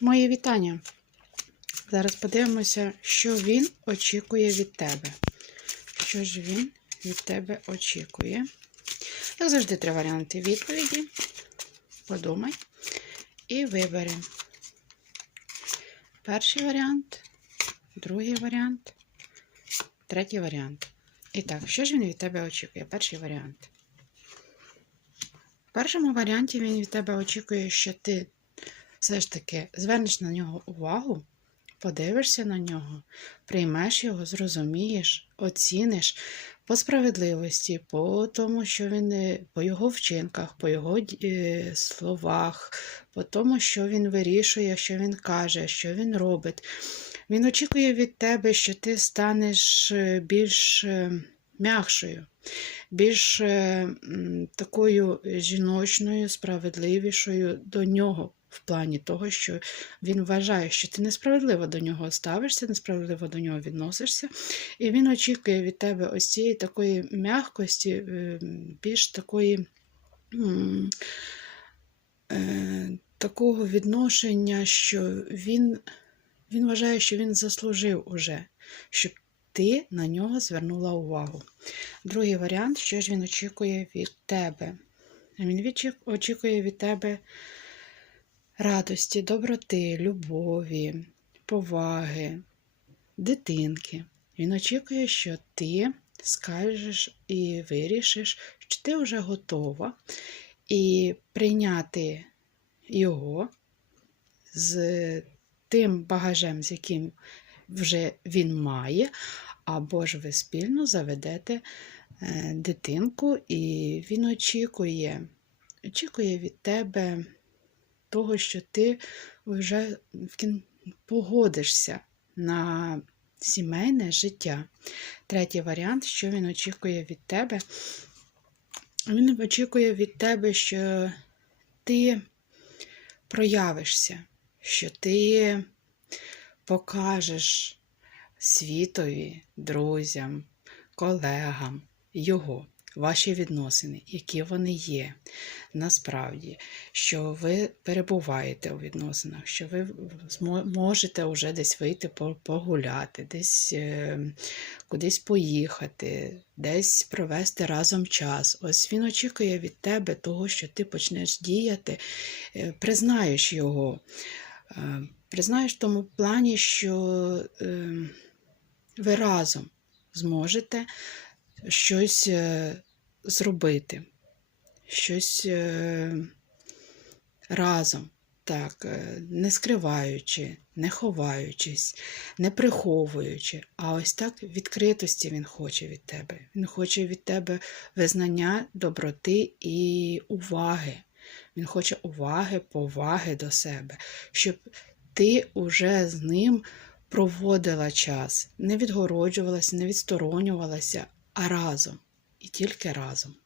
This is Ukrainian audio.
Моє вітання. Зараз подивимося, що він очікує від тебе. Що ж він від тебе очікує? Як завжди, три варіанти відповіді. Подумай і вибери. Перший варіант, другий варіант, третій варіант. І так, що ж він від тебе очікує? Перший варіант. В першому варіанті він від тебе очікує, що ти все ж таки звернеш на нього увагу, подивишся на нього, приймеш його, зрозумієш, оціниш по справедливості, по тому, що він е, по його вчинках, по його е, словах, по тому, що він вирішує, що він каже, що він робить. Він очікує від тебе, що ти станеш е, більш м'якшою, більш такою жіночною, справедливішою до нього. В плані того, що він вважає, що ти несправедливо до нього ставишся, несправедливо до нього відносишся, і він очікує від тебе ось цієї такої м'якості, е, більш такої е, такого відношення, що він, він вважає, що він заслужив уже, щоб ти на нього звернула увагу. Другий варіант, що ж він очікує від тебе? Він очікує від тебе радості, доброти, любові, поваги, дитинки. Він очікує, що ти скажеш і вирішиш, що ти вже готова, і прийняти його з тим багажем, з яким вже він має, або ж ви спільно заведете е, дитинку, і він очікує, очікує від тебе того, що ти вже погодишся на сімейне життя. Третій варіант, що він очікує від тебе. Він очікує від тебе, що ти проявишся, що ти покажеш світові, друзям, колегам його, ваші відносини, які вони є насправді, що ви перебуваєте у відносинах, що ви можете вже десь вийти погуляти, десь е, кудись поїхати, десь провести разом час. Ось він очікує від тебе того, що ти почнеш діяти, е, признаєш його. Е, Признаєш в тому плані, що ви разом зможете щось зробити, щось е, разом, так, е, не скриваючи, не ховаючись, не приховуючи, а ось так відкритості він хоче від тебе. Він хоче від тебе визнання доброти і уваги. Він хоче уваги, поваги до себе, щоб ти уже з ним проводила час, не відгороджувалася, не відсторонювалася, а разом тільки разом.